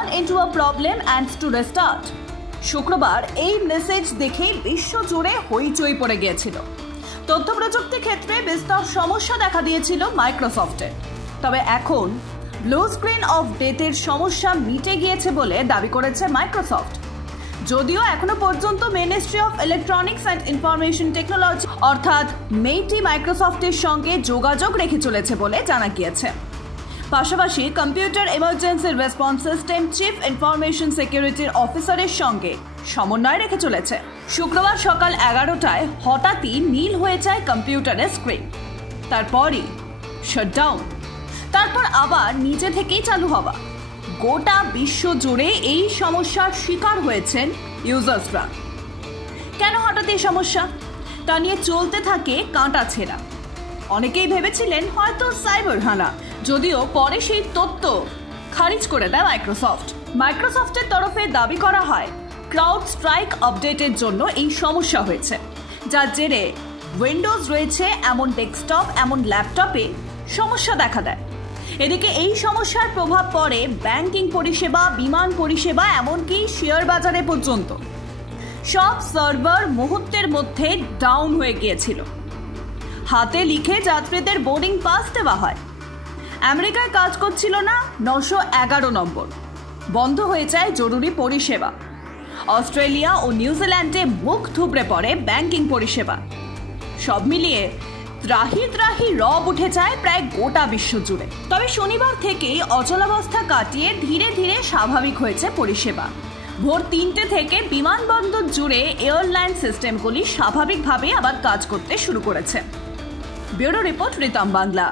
turn into a problem and to restart. শুক্রবার এই message দেখে বিশ্বজুড়ে হইচই পড়ে গিয়েছিল। তথ্য প্রযুক্তি ক্ষেত্রে বিস্তর সমস্যা দেখা দিয়েছিল মাইক্রোসফটে। তবে এখন ব্লু স্ক্রিন অফ ডেথের সমস্যা মিটে গিয়েছে বলে দাবি করেছে মাইক্রোসফট। যদিও এখনো পর্যন্ত ministry of electronics and information technology অর্থাৎ মেইটি মাইক্রোসফটের সঙ্গে যোগাযোগ রেখে চলেছে বলে জানা গিয়েছে। পাশাপাশি computer emergency response system chief information সিকিউরিটির অফিসারের সঙ্গে সমন্বয় রেখে চলেছে। শুক্রবার সকাল 11টায় হঠাৎই নীল হয়ে যায় কম্পিউটারের স্ক্রিন, তারপরই শাটডাউন, তারপর আবার নিজে থেকেই চালু হওয়া। গোটা বিশ্ব জুড়ে এই সমস্যার শিকার হয়েছেন ইউজার্সরা। কেন হঠাৎ এই সমস্যা, তা নিয়ে চলতে থাকে কাঁটা ছেঁড়া। অনেকেই ভেবেছিলেন হয়তো সাইবার হানা, যদিও পরে সেই তথ্য খারিজ করে দেয় মাইক্রোসফটের তরফে দাবি করা হয় ক্লাউড স্ট্রাইক আপডেটের জন্য এই সমস্যা হয়েছে, যার জেরে উইন্ডোজ রয়েছে এমন ডেস্কটপ এমন ল্যাপটপে সমস্যা দেখা দেয়। এদিকে এই সমস্যার প্রভাব পড়ে ব্যাংকিং পরিষেবা, বিমান পরিষেবা, এমনকি শেয়ার বাজারে পর্যন্ত। সব সার্ভার মুহূর্তের মধ্যে ডাউন হয়ে গিয়েছিল। হাতে লিখে যাত্রীদের বোর্ডিং পাস দেওয়া হয়। আমেরিকায় কাজ করছিল না 911 নম্বর, বন্ধ হয়ে যায় জরুরি পরিষেবা। অস্ট্রেলিয়া ও নিউজিল্যান্ডে মুখ থুবড়ে পড়ে ব্যাংকিং পরিষেবা। সব মিলিয়ে ত্রাহি রব উঠে যায় প্রায় গোটা বিশ্ব জুড়ে। তবে শনিবার থেকেই অচলাবস্থা কাটিয়ে ধীরে ধীরে স্বাভাবিক হয়েছে পরিষেবা। ভোর 3টে থেকে বিমানবন্দর জুড়ে এয়ারলাইন সিস্টেমগুলি স্বাভাবিকভাবে আবার কাজ করতে শুরু করেছে। Bureau report, Ritam Bangla.